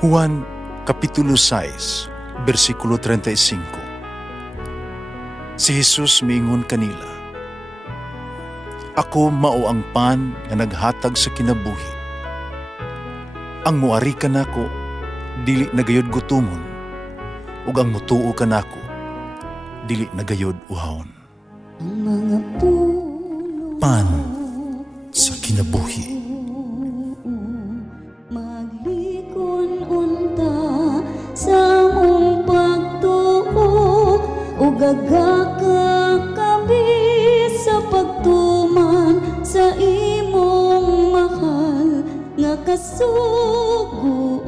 Juan Kapitulo 6, versikulo 35. Si Jesus miingon kanila, "Ako mao ang pan nga naghatag sa kinabuhi. Ang muari kanako dili nagayod gutumon, ug ang mutuo kanako dili nagayod uhawon." Ang mga puno Pan sa kinabuhi. maglikon unta sa mong pagtuo ug gagakabi sa pagtuman sa imong mahal nga kasuguan.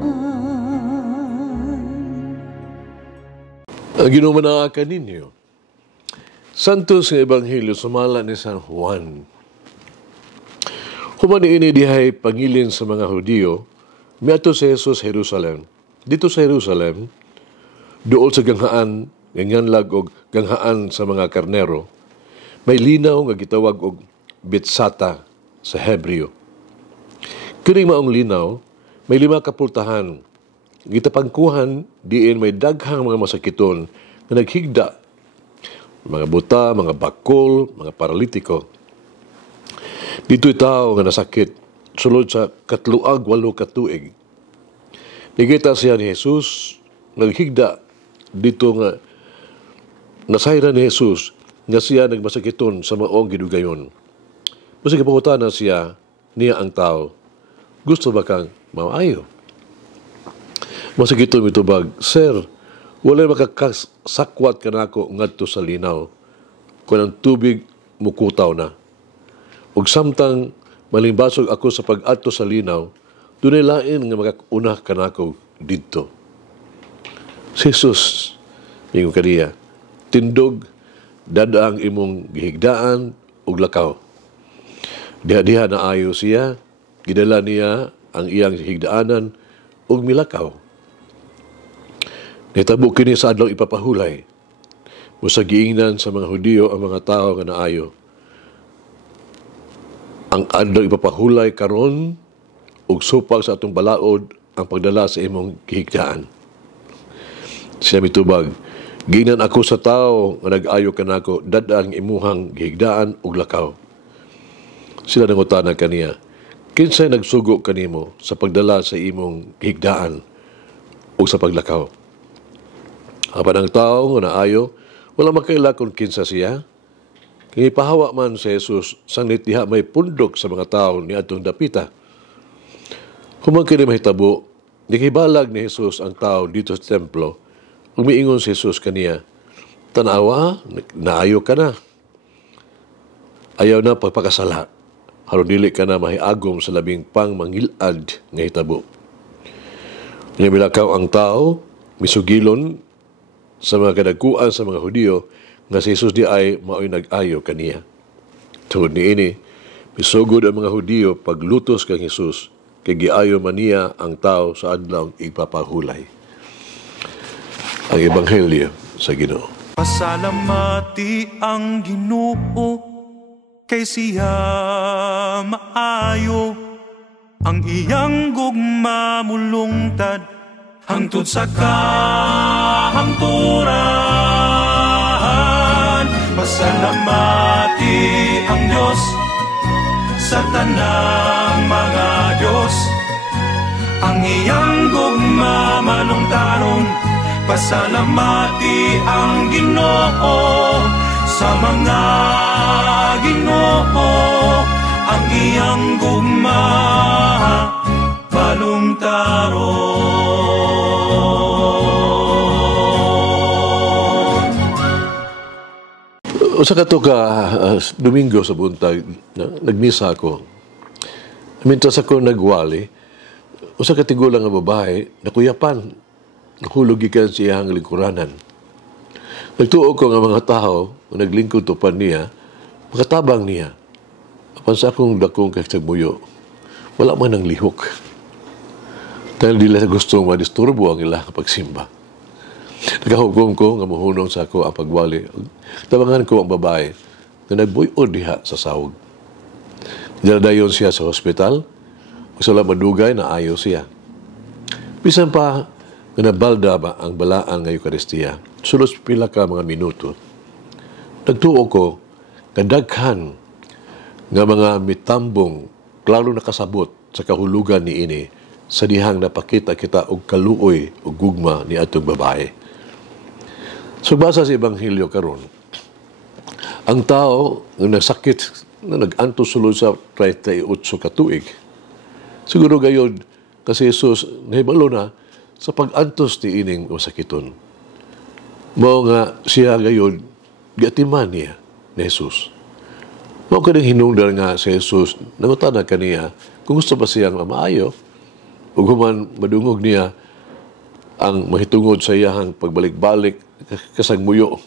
Ginumanaakan ninyo. Santos nga Ebanghelyo sumala ni San Juan. Human ini dihay pangilin sa mga Hudiyo, miadto si Jesus Jerusalem. Dito sa Jerusalem, duol sa ganghaan, ganyanlag og ganghaan sa mga karnero, may linaw nga gitawag og Betsata sa Hebreo. Kining maong linaw, may 5 kapultahan. Gitapangkuhan diin may daghang mga masakiton nga naghigda, mga buta, mga bakol, mga paralitiko. Dito'y tao nga nasakit sulod sa 8 katuig. Nakita siya ni Jesus, naghigda dito nga nasayra ni Jesus nga siya nagmasakiton sa maong gidugayon. Basta gipangutana siya niya ang tao, "Gusto ba kang maayo?" Masakiton mitubag, "Sir, walay makakasakwat ka na ako ngadto sa linaw, kung ang tubig mukutaw na. Ug samtang malimbasog ako sa pag-adto sa linaw, dunay lain nga makauna ka na ako didto." Si Jesus, mingon kaniya, "Tindog, dada ang imong gihigdaan ug lakaw." Diha-diha na ayo siya, gidala niya ang iyang higdaanan ug milakaw. Nitabo kini sa adlaw ipapahulay. Musagiingnan sa mga Hudiyo ang mga tao nga naayo. Ang adlaw ipapahulay karon ug supang sa atong balaod ang pagdala sa imong gihigdaan. Siya mitubag, "Giingnan ako sa tao nga nag-ayo kanako, dada ang imuhang gihigdaan ug lakaw." Sila nangutanan kaniya, "Kinsay nagsugo kanimo sa pagdala sa imong gihigdaan ug sa paglakaw?" Apan ang tao nga naayo, wala makaila kung kinsa siya. Kini pahawa man si Jesus sang nitiha may pundok sa mga tao ni atong dapita. Human kini mahitabo, nikibalag ni Jesus ang tao dito sa templo. Umiingon si Jesus kaniya, "Tanawa, naayo ka na. Ayaw na pagpakasala. Haron dili ka na mahiagom sa labing pang mangilad nga hitabo." Milakaw ang tao, misugilon sa mga kadagkuan sa mga Hudiyo nga si Jesus di ay mao'y nag-ayo kaniya. Tungod niini, misugod ang mga Hudiyo paglutos kang Jesus kay giayo man niya ang tao sa adlaw ipapahulay. Ang Ebanghelyo sa Ginoo. Pasalamati ang Ginoo kay siya maayo, ang iyang gugma mulungtad hangtod sa kahangturan. Pasalamati ang Diyos sa tanang mga Diyos, ang iyang gugma malungtaron. Pasalamati ang Ginoo sa mga Ginoo, ang iyang gugma malungtaron. Usa kato ka Domingo sa buntag, nagmisa ako. Mintas ako nagwali, usa ka tigulang nga babae, nakuyapan, nahulog gikan siya ang lingkuranan. Nagtuo ko nga mga tao, naglingkod tupan niya, makatabang niya. Apan sa akong dakong kagsagmuyo, wala man ang lihok. Dahil di lang gusto madisturbo ang ilang pagsimba. Nagahukom ko nga muhunong sa ako ang pagwali. Tabangan ko ang babae na nagbuyod diha sa sawog. Dinadayon siya sa hospital. Gusto lang madugay na ayaw siya. Bisan pa, nga nabalda ba ang balaan ng Eucharistia, sulos pila ka mga minuto, nagtuo ko, kadaghan nga mga mitambong, klaro nakasabot sa kahulugan ni ini, sa dihang napakita kita og kaluoy o gugma ni atong babae. So basa sa Ebanghelyo karon, ang tao nga nasakit na nag-anto sulod sa 38 ka tuig, siguro gayod kasi Jesus nahibalo na sa pag-antos ni ining masakiton. Mao nga siya gayod giatiman niya ni Jesus. Mao kadang hinungdan nga si Jesus nangutana kaniya kung gusto ba siyang maayo ug human madungog niya ang mahitungod sa iyahang pagbalik-balik kasangmuyo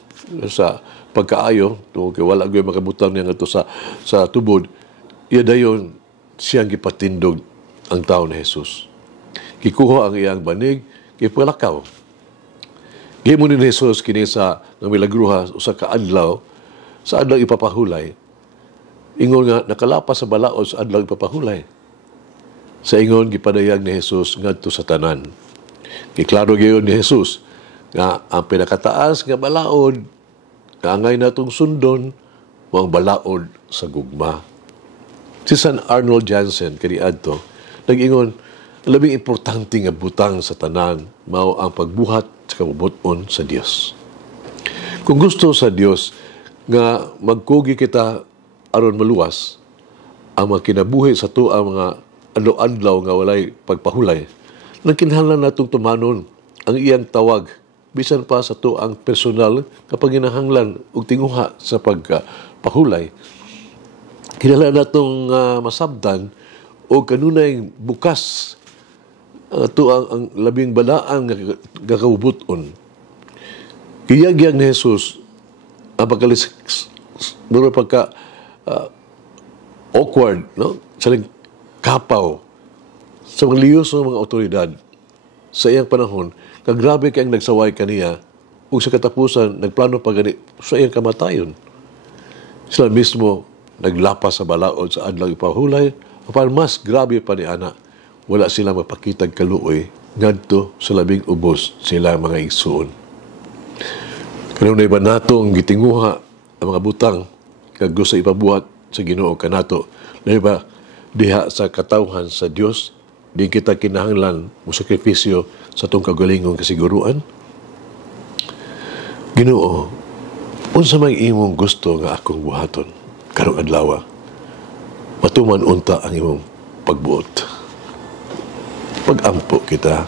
sa pagkaayo tungod kay wala gyud makabutang niya ngadto sa tubod, iya dayon siyang gipatindog ang tawo ni Jesus. Gikuha ang iyang banig, gipalakaw. Gihimo ni Jesus kini sa nga milagruha usa ka adlaw sa adlaw ipapahulay. Ingon nga nakalapas sa balaod sa adlaw ipapahulay. Sa ingon gipadayag ni Jesus ngadto sa tanan. Giklaro gyud ni Jesus nga ang pinakataas nga balaod nga angay natong sundon mo ang balaod sa gugma. Si San Arnold Jansen kaniadto nag-ingon labing importante nga butang sa tanan mao ang pagbuhat sa kabubuton sa Dios. Kung gusto sa Dios nga magkugi kita aron maluwas ang mga kinabuhi sa tuang mga adlaw-adlaw nga walay pagpahulay, nagkinahanglan natong tumanon ang iyang tawag bisan pa sa tuang personal nga panginahanglan ug tinguha sa pagpahulay. Kinahanglan natong masabdan o kanunay bukas tuang ang labing balaan nga gakabubuton. Giyagyag ni Jesus ang pagkalis mura pagka awkward, no? Saling kapaw sa mga liyos ng mga otoridad sa iyang panahon, kagrabe kayang nagsaway kaniya ug sa katapusan nagplano pa gani sa iyang kamatayon. Sila mismo naglapas sa balaod sa adlaw ipahulay, apan mas grabe pa ni ana, wala sila mapakitag kaluoy ngadto sa labing ubos sila mga igsuon. Kanunay ba natong gitinguha ang mga butang kag gusto ipabuhat sa Ginoo kanato, dahil ba diha sa katawhan sa Dios, di kita kinahanglan mo sakripisyo sa itong kagalingong kasiguruan? Ginoo, unsa may imong gusto nga akong buhaton karong adlaw? Matuman unta ang imong pagbuot. Pag-ampo kita.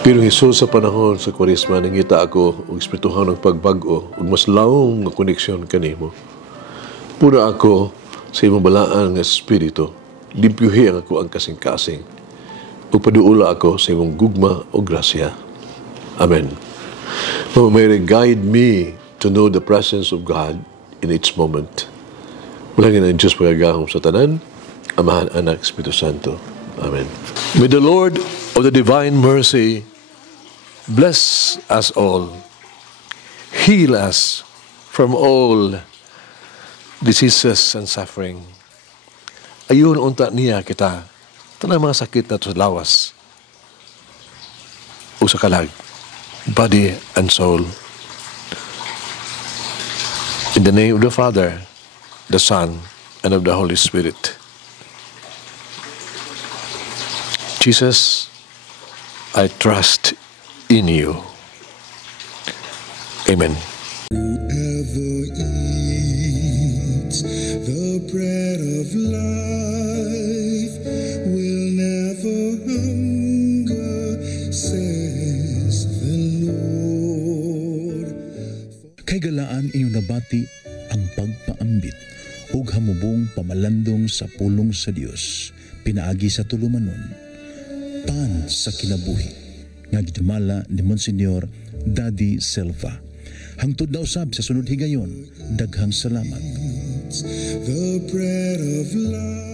Pero Jesus sa panahon sa Kwaresma nangita ako og espirituhan ng pagbago ug mas lawom nga koneksyon kanimo. Pura ako sa imong balaan nga espiritu, limpyuhi ang ako ang kasing-kasing ug paduula ako sa imong gugma o grasya. Amen. May guide me to know the presence of God in each moment. Mulangin ang Diyos pagagahom sa tanan, Amahan, Anak, Espiritu Santo. Amen. May the Lord of the divine mercy bless us all, heal us from all diseases and suffering. Ayun unta niya kita, tanang mga sakit na sa lawas o sa kalag, body and soul. In the name of the Father, the Son, and of the Holy Spirit. Jesus, I trust in you. Amen. Whoever eats the bread of life will never hunger, says the Lord. Kay galaan inyong nabati ang pagpaambit ug hamubong pamalandong sa pulong sa Dios, pinaagi sa tulumanon, pan sa kinabuhi, nga gidumala ni Monsignor Daddy Silva. Hangtod na usab sa sunod higayon, daghang salamat. The bread of life.